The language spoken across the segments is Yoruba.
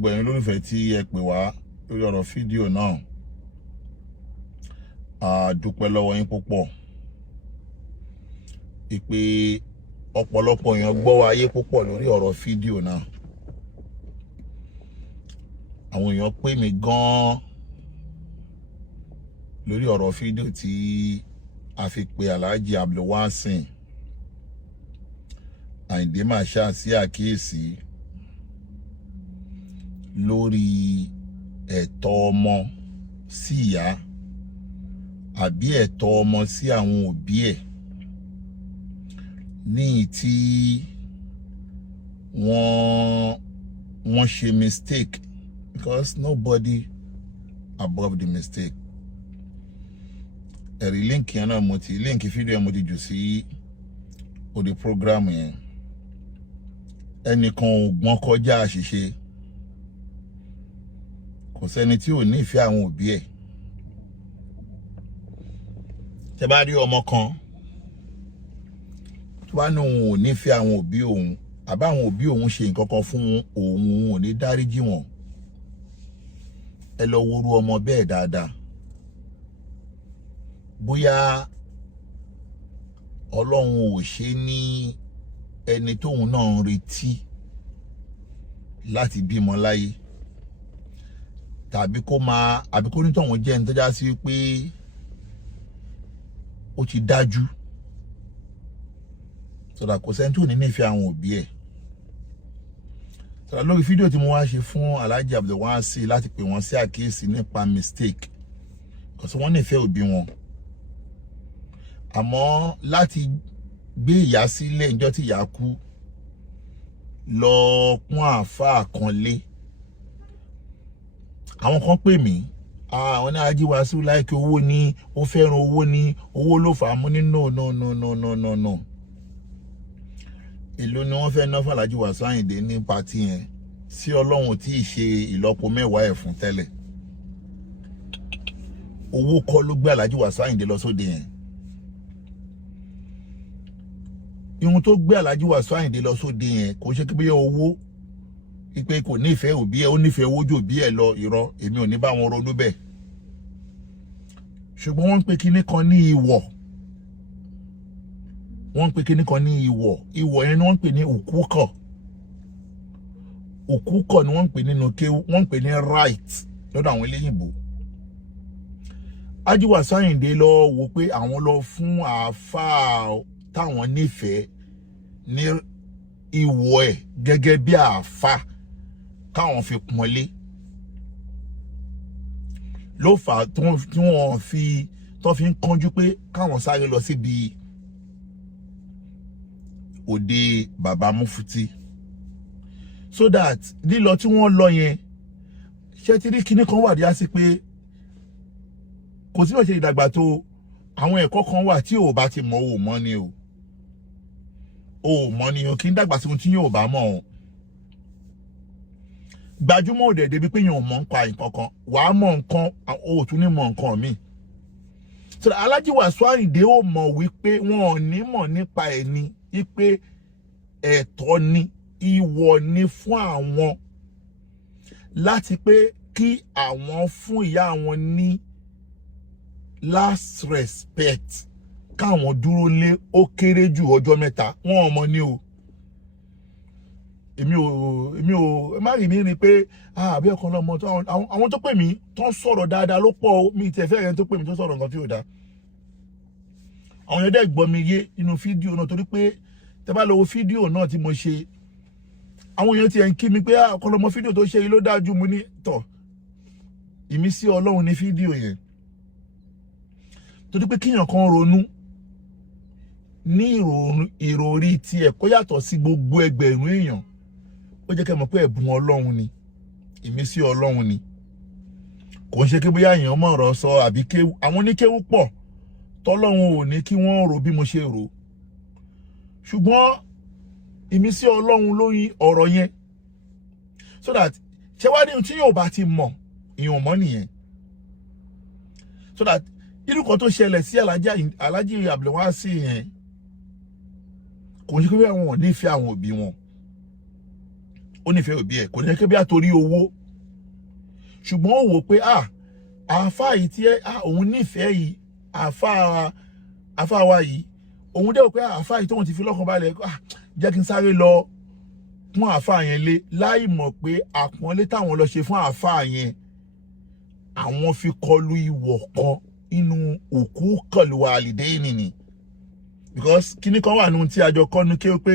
Gbẹ̀yìn lólùfẹ́ tí ẹ pè wá lórí ọ̀rọ̀ fídíò náà, a dúpẹ́ lọ́wọ́ yín púpọ̀. Ìpè ọ̀pọ̀lọpọ̀ èèyàn gbọ́ wa ayé púpọ̀ lórí ọ̀rọ̀ fídíò náà. Àwọn èèyàn pè mí gan-an lórí ọ̀rọ̀ fídíò tí a fi pe Alhaji Wasiu Ayinde máa ṣá sí àkíyèsí lórí ẹ̀tọ́ ọmọ sí ìyá àbí ẹ̀tọ́ ọmọ sí àwọn òbí ẹ̀ ní tí wọ́n ṣe mistake, because nobody above the mistake. Ẹ̀rí líǹkì yẹn náà líǹkì fídíò yẹn mo ti jù sí orí program yẹn. Ẹnìkan ò gbọ́n kọjá àṣìṣe. Kò sẹ́ni tí ò nífẹ̀ẹ́ àwọn òbí ẹ̀. Tẹ́ bá rí ọmọ kan tó bá ní òun ò nífẹ̀ẹ́ àwọn òbí òun, àbá àwọn òbí òun ṣe nǹkan kan fún òun ò ní dáríjì wọn, ẹ lọ worú ọmọ bẹ́ẹ̀ dáadáa. Bóyá Ọlọ́run ò ṣe ní ẹni tóun náà ń retí láti bímọ láyé, tàbí kó ní tóun jẹ́ ẹni tó já sí pé ó ti dájú sọ̀rọ̀ kò sẹ́ni tó ní nífẹ̀ẹ́ àwọn òbí ẹ̀. Sọ̀rọ̀ lórí fídíò tí mo wá ṣe fún Alhaji Wasiu láti pè wọ́n sí àkíyèsí nípa mistake, because wọ́n nífẹ̀ẹ́ òbí wọn, àmọ́ láti gbé ìyá sílẹ̀ níjọ́ tí ìyá kú lọ pọ́n àáfàá kan lé. Àwọn kan pè mí, àwọn ní Alhaji Wasiu láìkí owó ní, ó fẹ́ràn owó ní, owó ló fà á mú ní no. Èló ni wọ́n fẹ́ ná fún Alhaji Wasiu Ayinde ní pàtí yẹn sí Ọlọ́run tí ì ṣe ìlọ́po mẹ́wàá ẹ̀ fún tẹ́lẹ̀. Owó kọ́ ló gbé Alhaji Wasiu Ayinde lọ sóde yẹn. Ihun tó gbé Alhaji Wasiu Ayinde lọ sóde yẹn kò ṣe pé owó, pé kò nífẹ̀ẹ́ òbí ẹ̀, ó nífẹ̀ẹ́ owó jù òbí ẹ̀ lọ. Irọ́, èmi ò ní bá wọn ronú bẹ́ẹ̀. Ṣùgbọ́n wọ́n ń pe kinní kan ní ìwọ̀. Wọ́n ń pe kinní kan ní ìwọ̀. Ìwọ̀ yẹn ni wọ́n ń pè ní òkúkọ̀. Òkúkọ̀ ni wọ́n ń pè nínú kéwú, wọ́n ń pè ní right lọ́dọ̀ àwọn eléyìnbó. Alhaji Wasiu Ayinde lọ wò pé àwọn lọ fún àáfàá táwọn nífẹ̀ẹ́ ní ìwọ̀ ẹ̀ gẹ́gẹ́ bí àáfàá káwọn fi pọ́nlé. Ló fà á tí wọ́n fi ń kánjú pé káwọn sáré lọ síbi òde bàbá Mufuty, so that lílọ tí wọ́n lọ yẹn, ṣé ti rí kinní kan wà díá sí pé kò sí òṣèré ìdàgbà tó àwọn ẹ̀kọ́ kan wà tí ò bá ti mọ̀ ò mọ̀ ni ò mọ̀ ni o, kí n dàgbà sí ohun tí yóò bá mọ̀ ọ́. Gbajúmọ̀ òde débi pé yóò mọ̀ nípa nǹkan kan, wàá mọ̀ nǹkan o tún ní mọ̀ nǹkan míì. So Alhaji Wasiu Ayinde ó mọ̀ wípé wọn ò ní mọ̀ nípa ẹni, wípé ẹ̀tọ́ ni, ìwọ̀ ni fún àwọn láti pé kí àwọn fún ìyá wọn ní last respect, káwọn dúró lé ó kéré jù ọjọ́ mẹ́ta. Wọn ò mọ̀ ní o. Èmi ò má rí mi ní pé àbí ọkàn lọ́mọ àwọn tó pè mí tó sọ̀rọ̀ dáadáa ló pọ̀. Mi tẹ̀ fẹ́ ẹni tó pè mí tó sọ̀rọ̀ nǹkan tí ò dáa. Àwọn yẹn dẹ̀ gbọ́ mi yé nínú fídíò náà, torí pé tẹ́ bá lọ wo fídíò náà tí mo ṣe, àwọn èèyàn ti ẹ̀ ń kí mi pé ọkàn lọ́mọ fídíò tó ṣe yìí ló dájú. Mo ní tọ̀, ìmísí Ọlọ́run ní fídíò yẹn, torí pé kíyàn kan ronú ní ìròrí tiẹ̀ kó yàtọ̀ sí gbogbo ẹgbẹ̀rún èèyàn, ó jẹ́ kẹ́ mọ̀ pé ẹ̀bùn Ọlọ́run ni, ìmísí Ọlọ́run ni. Kò ń ṣe kí bóyá èèyàn mọ̀ ọ̀rọ̀ sọ àbí kéwú. Àwọn oníkéwú pọ̀ tọ́lọ́run ò ní kí wọ́n rò bí mo ṣe rò, ṣùgbọ́n ìmísí Ọlọ́run lórí ọ̀rọ̀ yẹn, so that ṣé wá ní ohun tí yóò bá ti mọ̀ ìyẹn mọ̀ nìyẹn. So that irú kan tó ṣẹlẹ̀ sí Alhaji Wasiu yẹn kò ń ṣe pé wọn ò nífẹ̀ẹ́ àwọn òbí wọn, ó nífẹ̀ẹ́ òbí ẹ̀ kò ní kí bí àtòrí owó ṣùgbọ́n ó wò pé àáfà yìí tí òun nífẹ̀ẹ́ yìí àáfà wa yìí òun dẹ̀ wò pé àáfà yìí tóun ti fi lọ́kàn balẹ̀ jẹ́ kí n sáré lọ fún àáfà yẹn lé láì mọ̀ pé àpọ́nlé táwọn lọ ṣe fún àáfà yẹn àwọn fi kọlu ìwọ̀ kan inú òkú kọlu wàlídéènì ni because kíní kan wà nínú tí a jọ kọ́ ní kí ó pé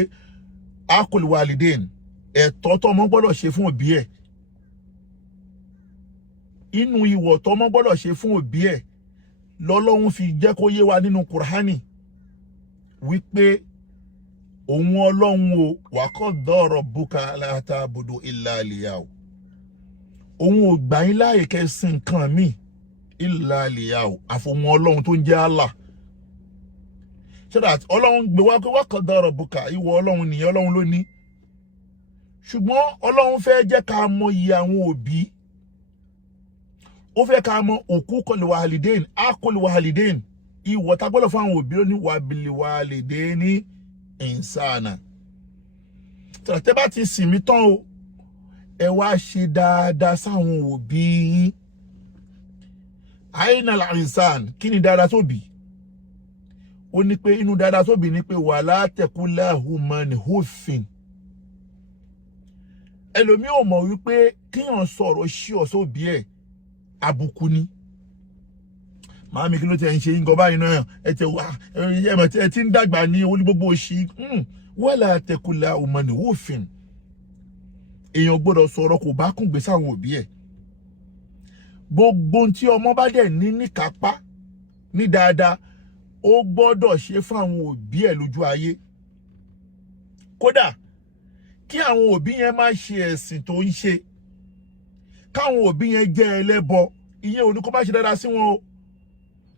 akọlu wàlídéènì ẹ̀tọ́ tọ́mọ gbọ́dọ̀ ṣe fún òbí ẹ̀ inú ìwọ̀ tọ́mọ gbọ́dọ̀ ṣe fún òbí ẹ̀ lọ́lọ́run fi jẹ́ kó yé wa nínú Kùránì wípé òun Ọlọ́run o wa qada rabbuka la ta'budu illa iyyahu òun ò gbà yín láàyè kẹ́sìn nǹkan míì illa iyyahu àfòun Ọlọ́run tó ń jẹ́ Allah so that Ọlọ́run gbé wá pé wa qada rabbuka ìwọ Ọlọ́run nìyẹn Ọlọ́run ló ní ṣùgbọ́n Ọlọ́run fẹ́ jẹ́ ká mọ iye àwọn òbí ó fẹ́ ká mọ uququl walidain aqul walidain ìwọ tá gbọ́dọ̀ fún àwọn òbí ló ní wabil walidaini insana tẹ́ bá ti sìn mí tán o ẹ wá ṣe dáadáa sáwọn òbí yín àìnà al-insan kí ni dáadáa tóbi ó ní pé inú dáadáa tóbi ní pé wala taqul lahuma uffin ẹlòmí ò mọ̀ wípé kíyàn sọ̀rọ̀ sí ọ̀sọ́bí ẹ̀ àbùkù ni màámi kí ló tẹ̀ ń ṣe nǹkan báyìí náà ẹ tẹ wá ẹ ti ń dàgbà ní oní gbogbo òṣì wala taqul lahuma uffin èèyàn gbọ́dọ̀ sọ̀rọ̀ kò bá kùn gbé sáwọn òbí ẹ̀ gbogbo tí ọmọ bá dẹ̀ ní níkápá ní dáadáa ó gbọ́dọ̀ ṣe fún àwọn òbí ẹ̀ lójú ayé kódà kí àwọn òbí yẹn má ṣe ẹ̀sìn tó ń ṣe káwọn òbí yẹn jẹ́ ẹlẹ́bọ ìyẹn ò ní kó má ṣe dáadáa sí wọn o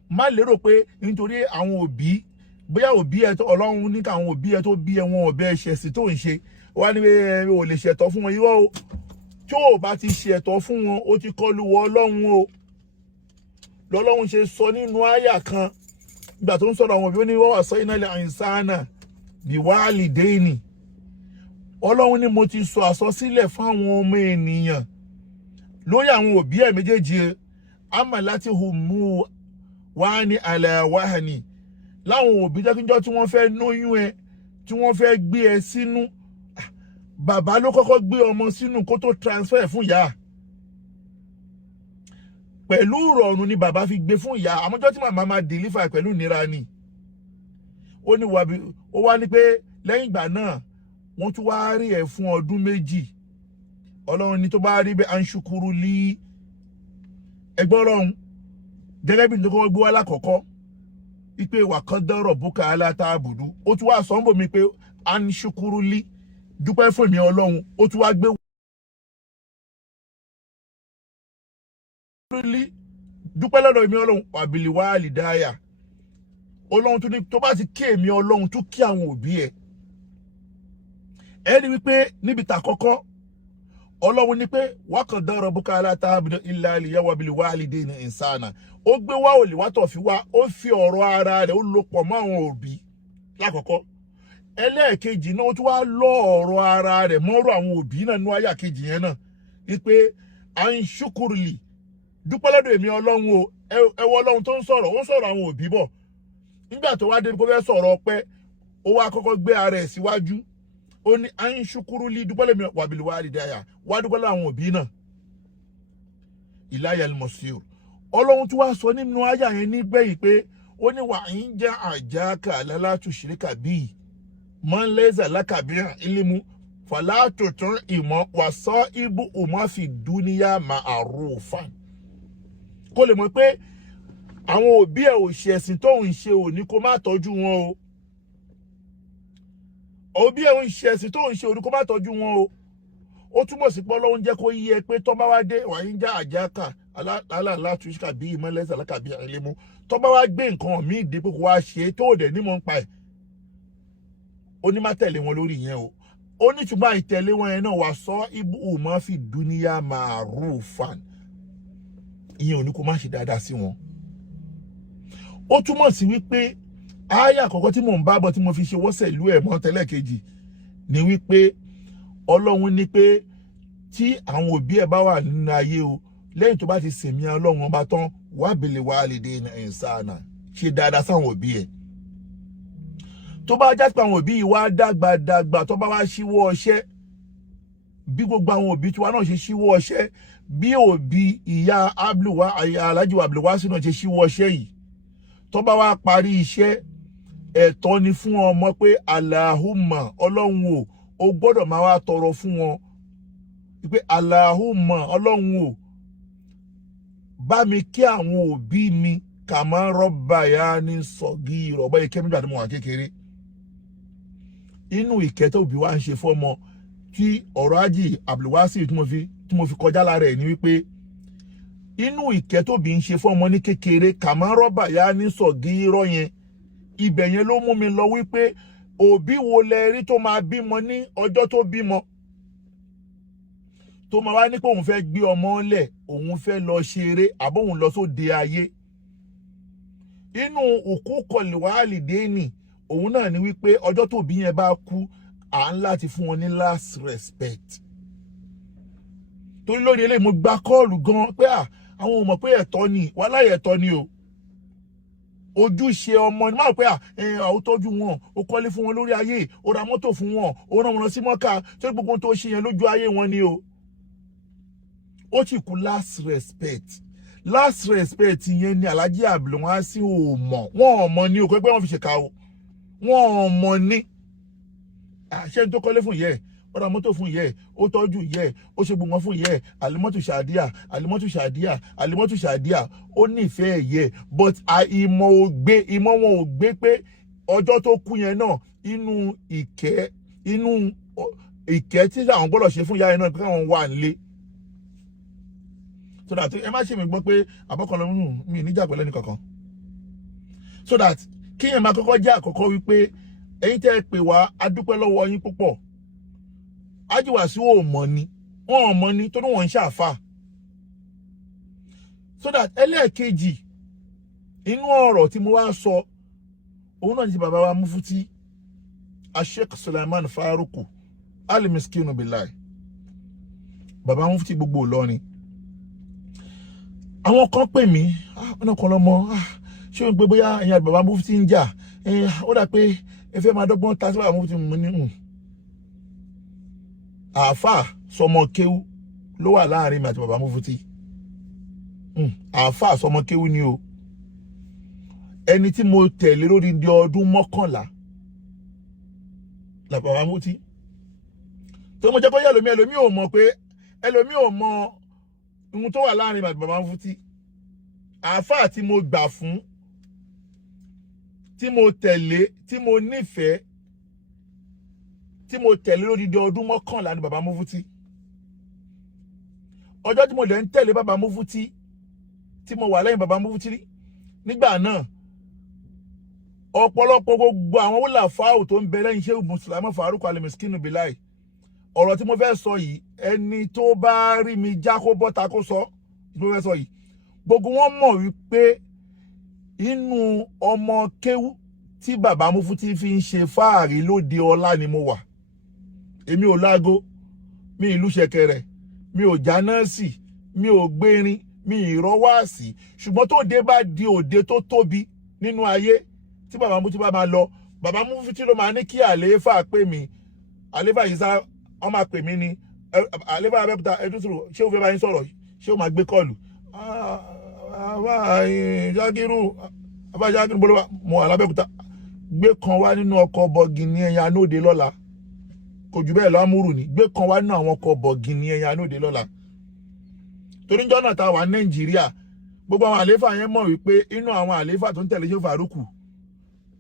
má lérò pé nítorí àwọn òbí bóyá òbí ẹ tó Ọlọ́run ní káwọn òbí ẹ tó bí ẹ wọn ọ̀bẹ ẹ̀ṣẹ̀ tó ń ṣe wá ní pé ò lè ṣẹ̀tọ́ fún wọn irọ́ o tí ò bá ti ṣẹ̀tọ́ fún wọn ó ti kọlu wọ Ọlọ́run o lọ́lọ́run ṣe sọ nínú àyà kan ìgbà tó ń sọ̀rọ̀ àwọn òbí ó ní wa wasaina al-insana biwalidaini Ọlọ́run ní mo ti sọ àsọsílẹ̀ fáwọn ọmọ ènìyàn lórí àwọn òbí ẹ̀ méjèèjì amalati humu wá ní alawahani láwọn òbí jẹ́kíjọ́ tí wọ́n fẹ́ lóyún ẹ tí wọ́n fẹ́ gbé ẹ sínú bàbá ló kọ́kọ́ gbé ọmọ sínú kó tó transfer fún ìyá pẹ̀lú ìrọ̀rùn ni bàbá fi gbé fún ìyá àmọ́jọ́ tí màmá máa deliver pẹ̀lú ìnira ni ó wá ní pé lẹ́yìn ìgbà náà wọ́n tún wá rí ẹ̀ fún ọdún méjì Ọlọ́run ní tó bá rí bẹ́ẹ̀ anṣukuru lí ẹgbẹ́ Ọlọ́run gẹ́gẹ́ bí nítorí wọ́n gbé wá lákọ̀ọ́kọ́ wípé wa qada rabbuka alla ta'budu ó tún wá sọ ń bò mí pé anṣukuru lí dúpẹ́ fún mi Ọlọ́run ó tún wá gbé dúpẹ́ lọ́dọ̀ mi Ọlọ́run wàbìlì wàhálì dáyà Ọlọ́run tún ní tó bá ti kí èmi Ọlọ́run tún kí àwọn òbí ẹ̀ ẹni wípé níbi tàkọ́kọ́ Ọlọ́run ní pé wa qada rabbuka alla ta'budu illa iyyahu wa bil walidayni ihsana ó gbé wá òlì wá tọ̀ fi wá ó fi ọ̀rọ̀ ara rẹ̀ ó lò pọ̀ mọ́ àwọn òbí lákọ̀ọ́kọ́ ẹlẹ́ẹ̀kejì náà ó tún wá lọ ọ̀rọ̀ ara rẹ̀ mọ́rọ̀ àwọn òbí náà nínú àyà kejì yẹn náà wípé anṣukurli dúpẹ́ lọ́dọ̀ èmi Ọlọ́run o ẹwọ Ọlọ́run tó ń sọ̀rọ̀ ó ń sọ̀rọ̀ àwọn òbí bọ̀ nígbà tó wá dé kó fẹ́ sọ̀rọ̀ ọpẹ́ ó wá kọ́kọ́ gbé ara ẹ̀ síwájú ó ní anṣukurli dúpẹ́ lẹ́mi wàbìlì wàlídáyà wá dúpẹ́ lọ́dọ̀ àwọn òbí náà ìláyà al-masir Ọlọ́run tó wá sọ nínú àyà yẹn nígbẹ̀yìn pé ó ní wà ń jẹ́ àjákà lálátù ṣìríkà bíi man laysa laka bihi ilmu fala tuti' ìmọ̀ wàsọ́ ibù umma fi dúníyà ma'rufan kó lè mọ̀ pé àwọn òbí ẹ̀ ò ṣe ẹ̀sìn tó ń ṣe ò ní kó má tọ́jú wọn o òbí ẹ̀ ò ń ṣe ẹ̀sìn tó ń ṣe ò ní kó má tọ́jú wọn o ó túmọ̀ sí pé Ọlọ́run jẹ́ kó yí ẹ pé tó bá wá dé wà ń já àjákà alálàtú ṣìkà bí man laysa laka bihi ilmu tó bá wá gbé nǹkan míì dé pé kó wá ṣe tó dẹ̀ nímọ̀ ń pa ẹ̀ ó ní má tẹ̀lé wọn lórí yẹn o ó ní ṣùgbọ́n àìtẹ̀lé wọn yẹn náà wà sọ ibù umma fi dúníyà ma'rufan ìyẹn ò ní kó má ṣe dáadáa sí wọn ó túmọ̀ sí wípé àyà àkọ́kọ́ tí mò ń bá bọ̀ tí mo fi ṣe wọ́sẹ̀ ìlú ẹ̀ mọ́ tẹ́lẹ̀ kejì ni wípé Ọlọ́run ní pé tí àwọn òbí ẹ̀ bá wà nínú ayé o lẹ́yìn tó bá ti sèmi Ọlọ́run ọba tán wá bèlè wá lè dé ìsáànà ṣe dáadáa sáwọn òbí ẹ̀. Tó bá jásí pé àwọn òbí yìí wá dàgbà tó bá wá ṣíwọ́ ọṣẹ́ bí gbogbo àwọn òbí tiwa náà ṣe ṣíwọ́ ọṣẹ́ bí òbí ìyá Alhaji Wasiu náà ṣe ṣíwọ́ ọṣẹ́ yìí tó bá wá parí iṣẹ́ ẹ̀tọ́ ni fún ọmọ pé Allahumma Ọlọ́run o gbọ́dọ̀ máa wá tọrọ fún wọn pé Allahumma Ọlọ́run o bá mi kí àwọn òbí mi kà máa rọ́bà yá ní sọ̀gí ìrọ̀bọ̀ yìí kẹ́mi nígbà tí mo wà kékeré. Inú ìkẹ́ tó òbí wa ń ṣe fọ́mọ tí ọ̀rọ̀ Alhaji Wasiu tí mo fi kọjá lára ẹ̀ ni wípé inú ìkẹ́ tó bí ń ṣe fọ́mọ ní kékeré kà máa rọ́bà yá ní sọ̀gí ìrọ̀ yẹn ibẹ̀ yẹn ló mú mi lọ wípé òbí wo lẹ rí tó máa bímọ ní ọjọ́ tó bímọ tó máa wá ní pé òun fẹ́ gbé ọmọ lẹ̀ òun fẹ́ lọ ṣeré àbóhun lọ sóde ayé. Inú òkú kọlìwàálì déènì òun náà ni wípé ọjọ́ tó bí yẹn bá kú à ń láti fún wọn ní last respect. Torí lórí eléyìí mo gba kọ́ọ̀lù gan pé àwọn ò mọ̀ pé ẹ̀tọ́ ni wàhálà ẹ̀tọ́ ni o. Ojúṣe ọmọ ni máa pé àwọn tọ́jú wọn ó kọ́lé fún wọn lórí ayé ó ra mọ́tò fún wọn ó rán wọn lọ sí Mọ́kà tó gbogbo tó ṣe yẹn lójú ayé wọn ni o. Ó ti kú last respect yẹn ni Alhaji Wasiu ò mọ̀ wọ́n ò mọ̀ ní o pé wọ́n fi ṣèkà o wọ́n ò mọ̀ ní ṣé n tó kọ́lé fún yẹ ó ra mọ́tò fún yẹ ó tọ́jú yẹ ó ṣe gbogbo fún yẹ alimọ́tò ṣàdíà ó nífẹ̀ẹ́ yẹ but ìmọ̀ wọn ò gbé pé ọjọ́ tó kú yẹn náà inú ìkẹ́ tí àwọn gbọ́dọ̀ ṣe fún ìyá yẹn náà pé káwọn wà nílé. So that ẹ má ṣe mi gbọ́ pé àbọ̀kànlọ́ mi níjà pẹ̀lú ẹnì kankan. So that kí yẹn máa kọ́kọ́ jẹ́ àkọ́kọ́ wípé ẹ̀yin tẹ́ ẹ pè wá a dúpẹ́ lọ́wọ́ yín púpọ̀. Alhaji Wasiu ò mọ̀ ni wọ́n ò mọ̀ ni torí wọ́n ń ṣàfà. So that ẹlẹ́ẹ̀kejì inú ọ̀rọ̀ tí mo wá sọ òun náà ní ti bàbá wa Mufuty Sheikh Sulaiman Faruku Al-Miskinu Billah bàbá Mufuty gbogbo Ìlọrin. Àwọn kan pè mí ọ̀nà kan lọ́mọ ṣé o gbé bóyá ẹ̀yin àti bàbá Mufuty ń jà ó dà pé ẹ fẹ́ máa dọ́gbọ́n ta sí bàbá Mufuty mu ní àáfà sọmọ kéwú ló wà láàrin mi àti bàbá Mufuty. Àáfà sọmọ kéwú ni o ẹni tí mo tẹ̀lé lórí di ọdún 11 la bàbá Mufuty tó mo jẹ́ kó yẹ ẹlòmí ò mọ̀ pé ẹlòmí ò mọ̀ ohun tó wà láàrin mi àti bàbá Mufuty. Àáfà tí mo gbà fún tí mo tẹ̀lé tí mo nífẹ̀ẹ́ tí mo tẹ̀lé lórí di ọdún 11 ní bàbá Mufuty. Ọjọ́ tí mo dẹ̀ ń tẹ̀lé bàbá Mufuty tí mo wà lẹ́yìn bàbá Mufuty nígbà náà ọ̀pọ̀lọpọ̀ gbogbo àwọn wúlà fáwù tó ń bẹ lẹ́yìn Sheikh Sulaiman Faruku Al-Miskinu Billah ọ̀rọ̀ tí mo fẹ́ sọ yìí ẹni tó bá rí mi já kó bọ́ta kó sọ tí mo fẹ́ sọ yìí gbogbo wọn mọ̀ wípé inú ọmọ kéwú tí bàbá Mufuty fi ń ṣe fáàrí lóde ọlá ni mo wà. Èmi ò lágo mi ìlú ṣẹ̀kẹ̀rẹ̀ mi ò jánásì mi ò gbérin mi ìrọwàsí ṣùgbọ́n tó dé bá di òde tó tóbi nínú ayé tí bàbá Mufuty bá máa lọ bàbá Mufuty ló máa ní kí àlééfà pè mí àlééfà yìí sá wọ́n máa pè mí ní àlééfà Abẹ́òkúta ẹdúntúrò ṣé o fẹ́ bá yín sọ̀rọ̀ ṣé o máa gbé kọ́ọ̀lù Jákírù bọ́lọ́wà mo wà l'Abẹ́òkúta gbé kan wá nínú ọkọ̀ bọ̀gìnì ẹ̀yà nóde lọ́la kò jù bẹ́ẹ̀ lámúrù ní gbé kan wá nínú àwọn ọkọ̀ bọ̀gìnì ẹ̀yà nóde lọ́la. Torí jọ́ náà ta wà Nàìjíríà gbogbo àwọn àlééfà yẹn mọ̀ wípé inú àwọn àlééfà tó ń tẹ̀lé Sheikh Faruku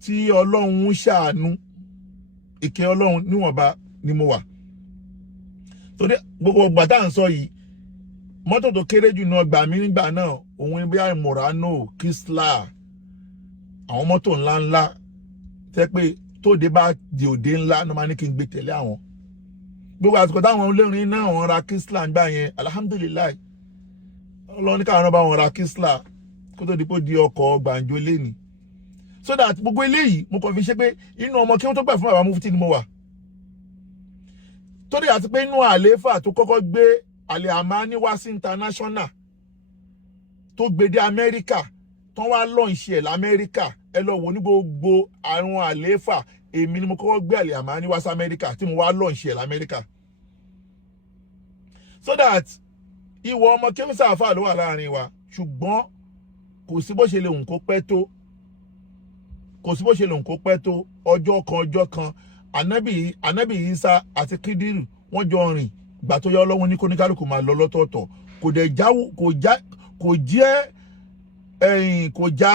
tí Ọlọ́run ṣàánú ìkẹ́ Ọlọ́run níwọ̀nba ni mo wà. Torí gbogbo ìgbà tá à ń sọ yìí mọ́tò tó kéré jù náà gbà mí nígbà náà òun ni bóyá Murano Kisla àwọn mọ́tò ńláńlá tẹ́ pé tóde bá di òde ńlá ní máa ní kí n gbé tẹ̀lé àwọn. Gbogbo àsìkò táwọn olórin náà wọ́n ra Kisla ńgbà yẹn alhamdulilayi Ọlọ́run ní káwọn bá wọn ra Kisla kó tó di pé di ọkọ̀ gbàǹjo lẹ́ni. So that gbogbo eléyìí mo kàn fi ṣe pé inú ọmọ kí wọ́n tó gbà fún bàbá Mufuty ni mo wà. tó dé àti pé inú àléfà tó kọ́kọ́ gbé Alhaji wá sí international tó gbé dé Amẹ́ríkà tán wá launch ẹ̀ l'Amẹ́ríkà ẹ lọ wò ní gbogbo àrùn àléfà èmi ni mo kọ́kọ́ gbé Alhaji wá sí Amẹ́ríkà tí mo wá launch ẹ̀ l'Amẹ́ríkà so that ìwọ ọmọ kéwìsà àfà ló wà láàrin wa ṣùgbọ́n kò sí bó ṣe lè hùn kó pẹ́ tó ọjọ́ kan Ànábì Ìsá àti Kídírù wọ́n jọ rìn gbà tó yá Ọlọ́run ní kóníkálùkù máa lọ lọ́tọ̀ọ̀tọ̀ kò já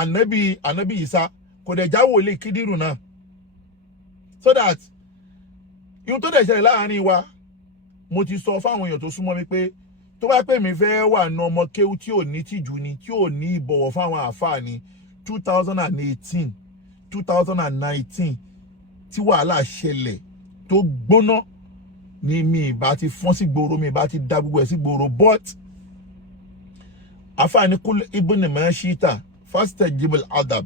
Ànábì Ìsá kò dẹ̀ já wòlíì Kídírù náà so that ihun tó dẹ̀ ṣẹlẹ̀ láàrin wa mo ti sọ fáwọn èèyàn tó súnmọ́ mi pé tó bá pè mí fẹ́ wà ní ọmọ kéwú tí ò ní tìjú ni tí ò ní ìbọ̀wọ̀ fáwọn àáfàá ni 2018 2019 tí wàhálà ṣẹlẹ̀ tó gbóná ni mi ìbá ti fọ́n sí gbòòrò mi ìbá ti dá gbogbo ẹ̀ sí gbòòrò but àáfàá ní kúlẹ̀ ibùn mẹ́ṣítà fásitẹ̀ jibel adab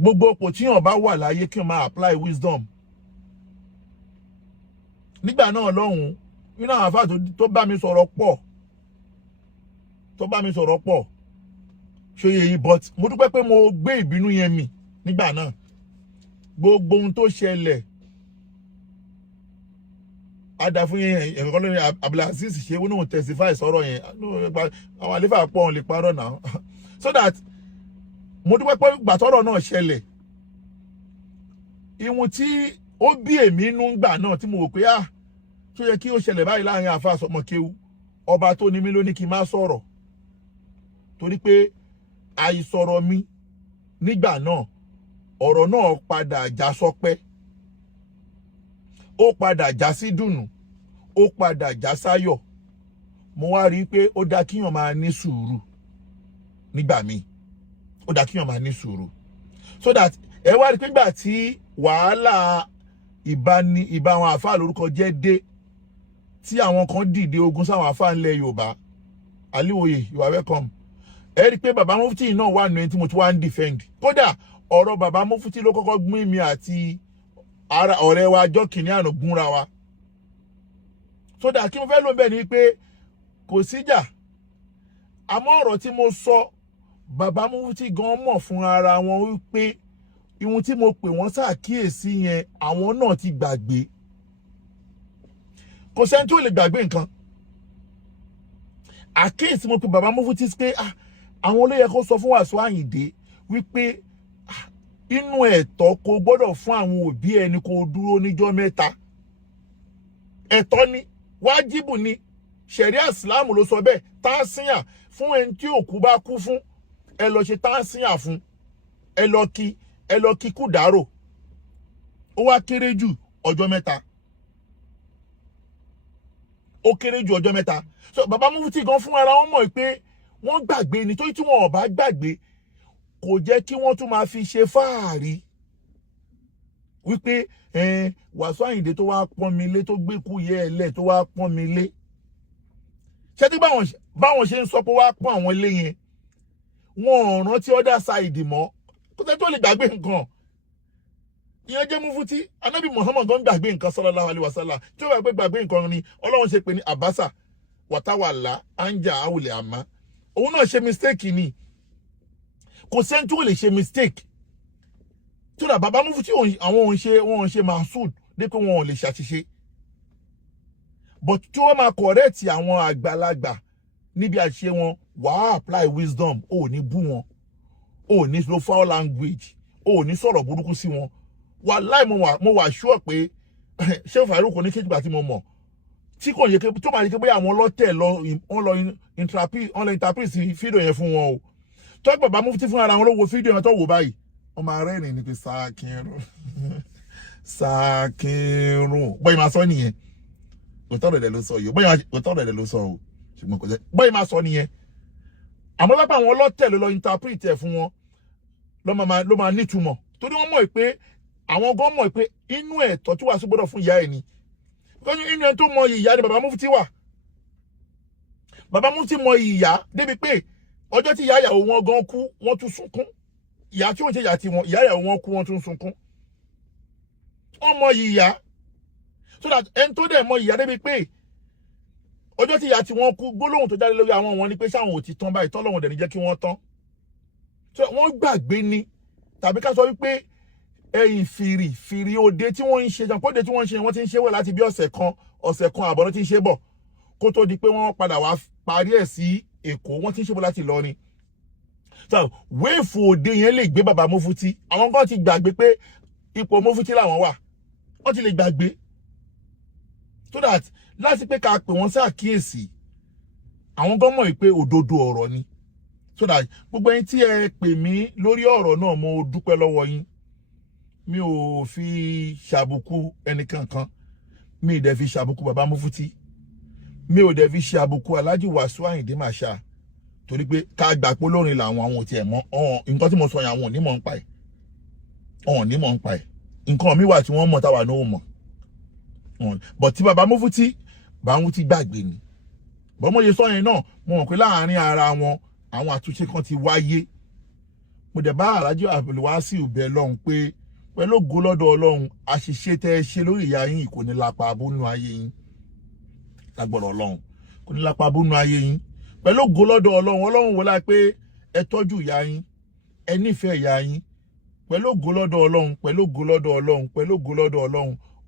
gbogbo òpò tí yàn bá wà láyé kí wọ́n máa apply wisdom nígbà náà lọ́hùn nínú àwọn àáfàá tó bá mi sọ̀rọ̀ pọ̀ ṣòye yìí but mo dúpẹ́ pé mo gbé ìbínú yẹn mì nígbà náà gbogbo ohun tó ṣẹlẹ̀ adàfún yẹn ẹ̀kọ́ lórí Abdulaziz ṣe wọ́n náà testify sọ̀rọ̀ yẹn àwọn àlefa pọ̀ òun lè parọ́ náà so that mo dúpẹ́ pé gbàtọ́rọ̀ náà ṣẹlẹ̀ ìwọ̀n tí ó bí èmi nú gbà náà tí mo wò pé tó yẹ kí ó ṣẹlẹ̀ báyìí láàrin àfa àsọmọkéwu ọba tó ní mí ló ní kí n má sọ̀rọ̀ torí pé àìsọ̀rọ̀ mi nígbà náà ọ̀rọ̀ náà padà já sọpẹ́ ó padà já sí dùnù ó padà já sáyọ̀ mo wá rí i pé ó dá kíyàn máa ní sùúrù nígbà míì ó dá kíyàn máa ní sùúrù so that ẹ wá rí i pé nígbà tí wàhálà ìbá àwọn àfáà lórúkọ jẹ́ dé tí àwọn kan dìde ogun sáwọn àfáà ńlẹ̀ Yorùbá Aliwoye you are welcome ẹ rí i pé bàbá Mufuty náà wà nù ẹni tí mo ti wá ń defend kódà ọ̀rọ̀ bàbá Mufuty ló kọ́kọ́ gbé mi àti ọ̀rẹ́ wa ọjọ́ kìíní àná gúnra wa so that kí mo fẹ́ lò bẹ́ẹ̀ ni pé kò síjà àmọ́ ọ̀rọ̀ tí mo sọ bàbá Mufuty gan mọ̀ fún ara wọn wípé ihun tí mo pè wọ́n ṣàkíyèsí yẹn àwọn náà ti gbàgbé kò sẹ́ni tí ò lè gbàgbé nǹkan àkíyèsí mo pè bàbá Mufuty pé àwọn olóyè kó sọ fún Wasiu Ayinde wípé inú ẹ̀tọ́ kò gbọ́dọ̀ fún àwọn òbí ẹni kó dúró níjọ́ mẹ́ta ẹ̀tọ́ ni wájibù ni ṣẹ̀ríà ìsìláàmù ló sọ bẹ́ẹ̀ táásíyà fún ẹni tí òkú bá kú fún ẹ lọ ṣe táásíyà fún ẹ lọ kí kú dárò ó wá kéré jù ọjọ́ mẹ́ta ó kéré jù ọjọ́ mẹ́ta so bàbá Mufuty gan fún ara wọn mọ̀ pé wọ́n gbàgbé ni torí tí wọn ò bá gbàgbé kò jẹ́ kí wọ́n tún máa fi ṣe fáàrí wípé Wasiu Ayinde tó wá pọ́n mi lé tó gbé kú yẹ ẹ lẹ̀ tó wá pọ́n mi lé ṣé tí báwọn ṣe ń sọ pé wá pọ́n àwọn ilé yẹn wọn ò rántí other side mọ́ kó tẹ́ tó lè gbàgbé nǹkan ìyẹn jẹ́ Mufuty Ànábì Muhammad gan gbàgbé nǹkan sallallahu alaihi wasallam tí ó wà pé gbàgbé nǹkan ni Ọlọ́run ṣe pé ní àbásà wàtáwàlá anja àwùlẹ̀ àmá òun náà ṣe mistake ni kò sẹ́ni tí ó lè ṣe mistake tí ó dà bàbá Mufuty àwọn wọn ṣe Masud dé pé wọn ò lè ṣàṣìṣe but tí wọ́n máa correct àwọn àgbàlagbà níbi àṣìṣe wọn wàá apply wisdom ó ní bú wọn ó ní lo foul language ó ní sọ̀rọ̀ burúkú sí wọn wàláì mo wà sure pé ṣé Farouk kò ní kéjìgbà tí mo mọ̀ tí kò yẹ kí tó máa yẹ kí bóyá àwọn ọlọ́tẹ̀ wọ́n lọ interpret fídíò yẹn fún wọn o tó bàbá Mufuty fún ara wọn ló wo fídíò yẹn tó wò báyìí ọmọ ààrẹ rìn ní pé sákìrún bọ́yì máa sọ nìyẹn òótọ́ rẹ̀ ló sọ yìí òótọ́ rẹ̀ ló sọ o ṣùgbọ́n kò jẹ́ bọ́yì máa sọ nìyẹn àmọ́ lápá àwọn ọlọ́tẹ̀ ló lọ interpret ẹ̀ fún wọn ló máa nítumọ̀ torí wọ́n mọ̀ pé àwọn gan mọ̀ pé inú ẹ̀tọ́ tí Wasiu gbọ́dọ̀ fún ìyá ẹ̀ ni inú ẹ̀ tó mọ ìyá ni bàbá Mufuty wà bàbá Mufuty mọ ìyá débi pé ọjọ́ tí ìyá ìyàwó wọn gan kú wọ́n tún sunkún ìyá tí wọ́n ṣe ìyá tí wọn ìyá ìyàwó wọn kú wọ́n tún sunkún wọ́n mọ ìyá so that ẹni tó dẹ̀ mọ ìyá débi pé ọjọ́ tí ìyá tí wọ́n kú gbólóhùn tó jáde lórí àwọn wọn ni pé sáwọn ò ti tán báyìí tọ́lọ́run dẹ̀ ní jẹ́ kí wọ́n tán so wọ́n gbàgbé ni tàbí ká sọ wípé ẹ̀yìn fìrì òde tí wọ́n ń ṣe jàn kóde tí wọ́n ń ṣe wọ́n ti ń ṣe wẹ̀ láti bí ọ̀sẹ̀ kan àbọ̀ ló ti ń ṣe bọ̀ kó tó di pé wọ́n padà wá parí ẹ̀ sí Èkó wọ́n ti ń ṣe bọ̀ láti Ìlọrin so wéèfù òde yẹn lè gbé bàbá Mufuty àwọn kan ti gbàgbé pé ipò Mufuty làwọn wà wọ́n ti lè gbàgbé so that láti pé ká pè wọ́n sí àkíyèsí àwọn gan mọ̀ pé òdodo ọ̀rọ̀ ni so that gbogbo ẹ̀yin tí ẹ pè mí lórí ọ̀rọ̀ náà mo dúpẹ́ lọ́wọ́ yín mi ò fi ṣàbùkù ẹnìkankan mi ì dẹ̀ fi ṣàbùkù bàbá Mufuty mi ò dẹ̀ fi ṣàbùkù Alhaji Wasiu Ayinde Marshal torí pé ká gbà pé olórin làwọn àwọn ò tiẹ̀ mọ̀ nǹkan tí mo sọ yẹn àwọn ò ní mọ̀ ń pa ẹ̀ nǹkan mi wà tí wọ́n mọ̀ táwa náà ò mọ̀ but tí bàbá Mufuty Mufuty gbàgbé ni bọ́n mo yẹ sọ yẹn náà mo mọ̀ pé láàárín ara wọn àwọn àtúnṣe kan ti wáyé mo dẹ̀ bá Alhaji Wasiu bẹ̀ lọ́hùn pé pẹ̀lú ògo lọ́dọ̀ Ọlọ́run àṣìṣe tẹ́ ẹ ṣe lórí ìyá yín kò ní lápá abúnú ayé yín lágbọ̀rọ̀ Ọlọ́run kò ní lápá abúnú ayé yín pẹ̀lú ògo lọ́dọ̀ Ọlọ́run wọlá pé ẹ tọ́jú ìyá yín ẹ nífẹ̀ẹ́ ìyá yín pẹ̀lú ògo lọ́dọ̀ Ọlọ́run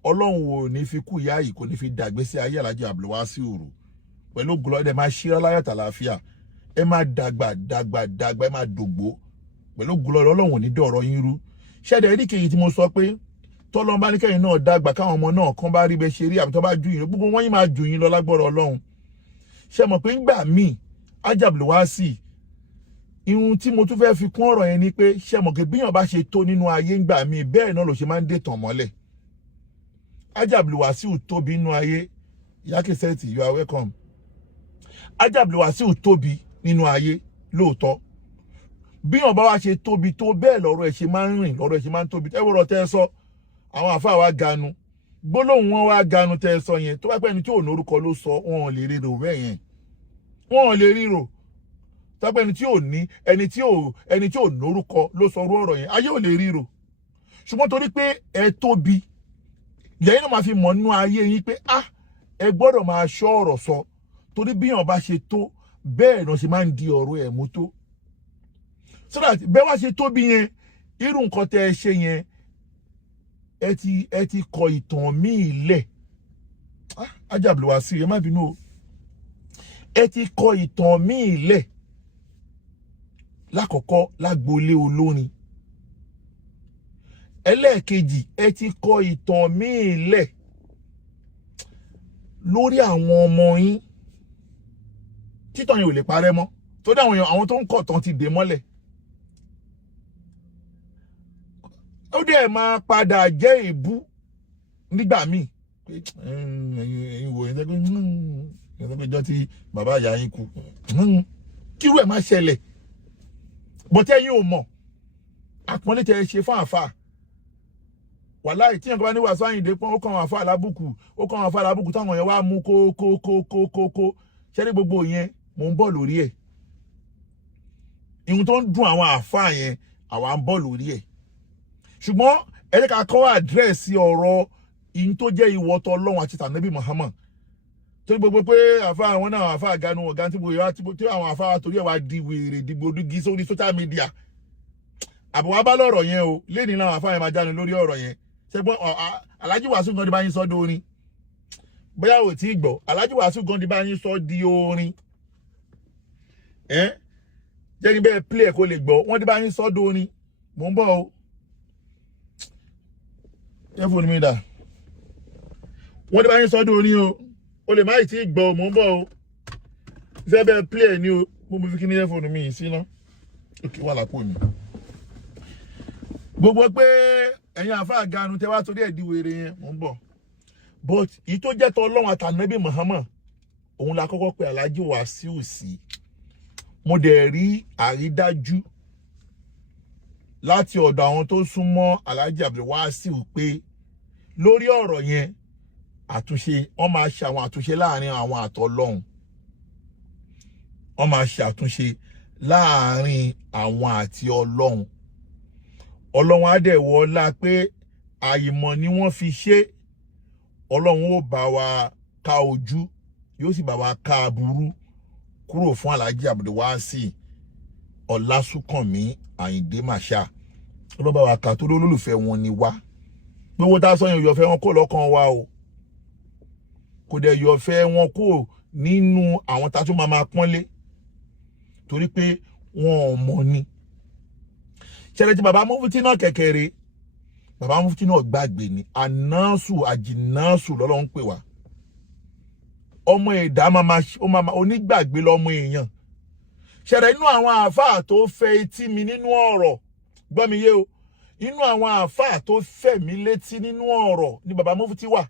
Ọlọ́run ò ní fi kú ìyá yìí kò ní fi dàgbé sí ayé Alhaji Wasiu rò pẹ̀lú ògo lọ́dọ̀ ẹ máa ṣíra láyọ̀ tàlàáfíà ẹ máa dàgbà ẹ máa dògbó pẹ̀lú ògo lọ́dọ̀ Ọlọ́run ò ní dọ̀rọ̀ yín rú ṣẹ́dẹ̀ ẹ̀ríkèyí tí mo sọ pé tọ́lọ́n bá ní kẹ́yìn náà dàgbà káwọn ọmọ náà kan bá rí bẹ́ ṣe rí àbí tó bá ju yín gbogbo wọn yín máa jù yín lọ lágbọ́rọ̀ Ọlọ́run ṣe mọ̀ pé ńgbà míì Alhaji Wasiu ihun tí mo tún fẹ́ fi kún ọ̀rọ̀ yẹn ni pé ṣe mọ̀ pé bíyàn bá ṣe tó nínú ayé ńgbà míì bẹ́ẹ̀ náà ló ṣe máa ń dètàn mọ́lẹ̀ Alhaji Wasiu tóbi nínú ayé Yakiseti you are welcome Alhaji Wasiu tóbi nínú ayé lóòótọ́ bí wọn bá wá ṣe tóbi tó bẹ́ẹ̀ lọ́rọ̀ ẹ̀ ṣe máa ń rìn lọ́rọ̀ ẹ̀ ṣe máa ń tóbi ẹ wọ́rọ̀ tẹ́ ẹ sọ àwọn àfáà wa ganu gbólóhùn wọn wá ganu tẹ́ ẹ sọ yẹn tó bá pẹ́ ẹni tí ò lórúkọ ló sọ wọn ò lè ríro bẹ́ẹ̀ yẹn wọn ò lè ríro tó bá pẹ́ ẹni tí ò ní ẹni tí ò lórúkọ ló sọ orú ọ̀rọ̀ yẹn ayé ò lè ríro ṣùgbọ́n torí pé ẹ tóbi lẹ́yìn náà máa fi mọ̀ nínú ayé yín pé ẹ gbọ́dọ̀ máa ṣọ́ ọ̀rọ̀ sọ torí bí wọn bá ṣe tó bẹ́ẹ̀ náà ṣe máa ń di ọ̀rọ̀ ẹ̀ mú tó so that bẹ́ẹ̀ wá ṣe tóbi yẹn irú nǹkan tẹ́ ẹ ṣe yẹn ẹ ti kọ ìtàn míì lẹ̀ Alhaji Wasiu ẹ má bínú o ẹ ti kọ ìtàn míì lẹ̀ lákọ̀ọ́kọ́ lágboolé olórin ẹlẹ́ẹ̀kejì ẹ ti kọ ìtàn míì lẹ̀ lórí àwọn ọmọ yín títàn yẹn ò lè parẹ́ mọ́ tó dáwọn èèyàn àwọn tó ń kọ̀ tán ti dè mọ́lẹ̀ ó dẹ̀ máa padà jẹ́ èébú nígbà míì pé ẹ̀yin wò ẹ̀jọ́ tí bàbá ìyá yín kú kírú ẹ̀ máa ṣẹlẹ̀ bọ́tẹ́ yín ò mọ̀ àpọ́nlé tẹ́ ẹ ṣe fún àfà wàláì tí ẹ̀kọ́ bá ní Wasiu Ayinde pọ́n ó kàn àfà alábùkù táwọn yẹn wá mú kó ṣẹ́rí gbogbo yẹn mò ń bọ̀ lórí ẹ̀ ihun tó ń dùn àwọn àfà yẹn àwa ń bọ̀ lórí ẹ̀ ṣùgbọ́n ẹ jẹ́ ká kọ́ àdírẹ́sì ọ̀rọ̀ ihun tó jẹ́ ìwọ tọ́ Ọlọ́run àti tànàbí Muhammad torí gbogbo pé àfà àwọn náà àfà àganu ọ̀gá tí àwọn àfà torí ẹ̀ wá di wèrè dìgbòdúgí sórí social media àbúwá bá lọ́rọ̀ yẹn o lẹ́ni náà àfà yẹn máa jáde lórí ọ̀rọ̀ yẹn ṣẹ́gbọ́n Alhaji Wasiu gan di bá yín sọ di orin bóyá ò tí ì gbọ́ Alhaji Wasiu gan di bá yín sọ di orin jẹ́ni bẹ́ẹ̀ play ẹ̀ kó lè gbọ́ wọ́n di bá yín sọ di orin mò ń bọ̀ o ẹ̀fọ́ ni mi dà wọ́n di bá yín sọ di orin o lè má ì tí ì gbọ́ mò ń bọ̀ o fẹ́ bẹ́ẹ̀ play ẹ̀ ní o mo fi kí ní ẹ̀fọ́ ni mi yìí sí ná òkè wà lápò mi gbogbo pé ẹ̀yin àfáà ganu tẹ́ wá torí ẹ̀ di wèrè yẹn mò ń bọ̀ but èyí tó jẹ́ tọ́ Ọlọ́run àtànábì Muhammad òun la kọ́kọ́ pé Alhaji Wasiu sí mo dẹ̀ rí àrídájú láti ọ̀dọ̀ àwọn tó súnmọ́ Alhaji Wasiu pé lórí ọ̀rọ̀ yẹn àtúnṣe wọ́n máa ṣe àwọn àtúnṣe láàrin àwọn àtọlọ́hun wọ́n máa ṣe àtúnṣe láàrin àwọn àti Ọlọ́hun Ọlọ́hun á dẹ̀ wọlá pé àìmọ̀ ni wọ́n fi ṣe Ọlọ́run ó bá wa ká ojú yóò sì bá wa ká aburú kúrò fún Alhaji Abdulwasi Ọlásùnkànmí Ayinde Marshal. Ọlọ́run bá wa ká tó lólùfẹ́ wọn ni wá. Gbogbo tá sọ yẹn yọ̀fẹ́ wọn kó lọ́kàn wa o. Kò dẹ̀ yọ̀fẹ́ wọn kó nínú àwọn tá tún máa pọ́nlé torí pé wọn ò mọ̀ ni. Ṣẹlẹ̀ tí bàbá Mufuty náà kékeré, bàbá Mufuty náà gbàgbé ni, ànásù àjìnásù lọ́lọ́run pè wá. Ọmọ ẹ̀dá onígbàgbé lọ́mọ èèyàn. Ṣẹlẹ̀ inú àwọn àáfàá tó fẹ́ etí mi nínú ọ̀rọ̀, gbọ́ mi yé o, inú àwọn àáfàá tó fẹ́ mi létí nínú ọ̀rọ̀ ni bàbá Mufuty wà.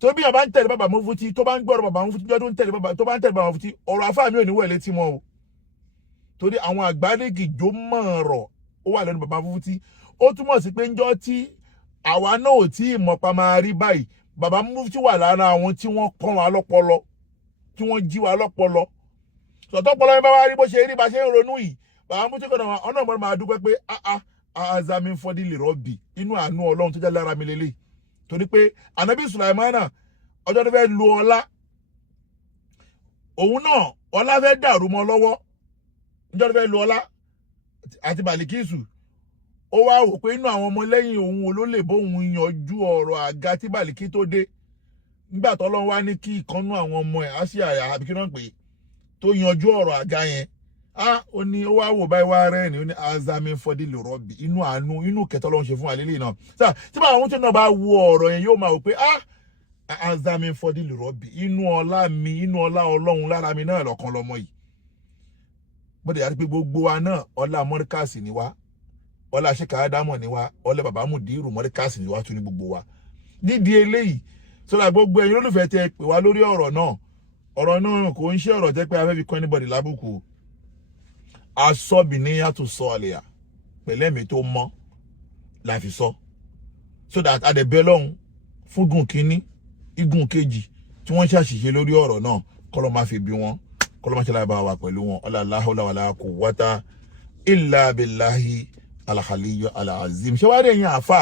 Tó bí bàbá ń tẹ̀lé bàbá Mufuty, tó bá ń gbọ́rọ̀ bàbá Mufuty, tó ń tẹ̀lé bàbá Mufuty, ọ̀rọ̀ àáfàá mi ò ní wẹ̀ létí mọ́ o. Torí àwọn àgbádégìjó mọ̀ọ̀rọ̀ ó wà lẹ́nu bàbá Mufuty. Ó túmọ̀ sí pé ńjọ́ tí àwa náà ò tí ì mọ̀ pa máa rí báyìí, bàbá Mufuty wà lára àwọn tí wọ́n kọ́ wa lọ́pọlọ, tí wọ́n jí wa lọ́pọlọ. Sọ̀tọ̀ pọlọ mi bá wá rí bó ṣe rí bá ṣe ń ronú yìí, bàbá Mufuty kọ́nà ọ̀nà ìmọ̀ràn máa dúpẹ́ pé azami fọ́dí lè rọ́bì inú àánú Ọlọ́run tó jẹ́ lára mi lélẹ̀. Torí pé Ànábì Sùlàìmánà ọjọ́ tó fẹ́ lu ọlá, òun náà ọlá fẹ́ dàrú mọ́ lọ́wọ́. Ọjọ́ tó fẹ́ lu ọlá àti Bàlíkísù, ó wá wò pé inú àwọn ọmọ lẹ́yìn òun ló lè bóun yanjú ọ̀rọ̀ àga tí Bàlíkí tó dé. Nígbà tó Ọlọ́run wá ní kí ìkànnú àwọn ọmọ ẹ̀ Àsíyà àbí kí náà pé tó yanjú ọ̀rọ̀ àga yẹn. Ó ní ó wá wò báyìí wá rẹ́ ni, ó ní azami fọ́dí lè rọ́bì inú àánú inú kẹtọ́ Ọlọ́run ṣe fún wa lélẹ́yìn náà. Sáà tí báwọn Mufuty náà bá wo ọ̀rọ̀ yẹn yóò máa wò pé azami fọ́dí lè rọ́bì inú ọlá mi, inú ọlá Ọlọ́run lára mi náà lọ́kàn lọ́mọ yìí. Bọ́dẹ̀ yàrá pé gbogbo wa náà ọlá mọ́ríkàsì ni wá, ọlá Sheikh Adamu ni wá, ọlá bàbá Mudiru mọ́ríkàsì ni wá tún ní gbogbo wa. Nídìí eléyìí sọ́dọ̀ gbogbo ẹ̀yin olólùfẹ́ tẹ pè wá lórí ọ̀rọ̀ náà kò ń ṣe ọ̀rọ̀ tẹ́ pé a fẹ́ fi kọ́ anybody lábùkù. Asọ́bì ní yàtọ̀ sọ àlẹ́yà pẹ̀lẹ́mì tó mọ́ la fi sọ. So that adẹ̀bẹ́ lọ́hùn fún gùn kínní igun kejì tí wọ́n ṣàṣìṣe lórí ọ̀rọ̀ náà kọ́lọ́ máa fi bí wọn, kọ́lọ́ máa ṣe láì bá wa pẹ̀lú wọn. La hawla wala quwwata illa billahi al-aliyyil azim. Ṣé wàá rí ẹ̀yin àáfà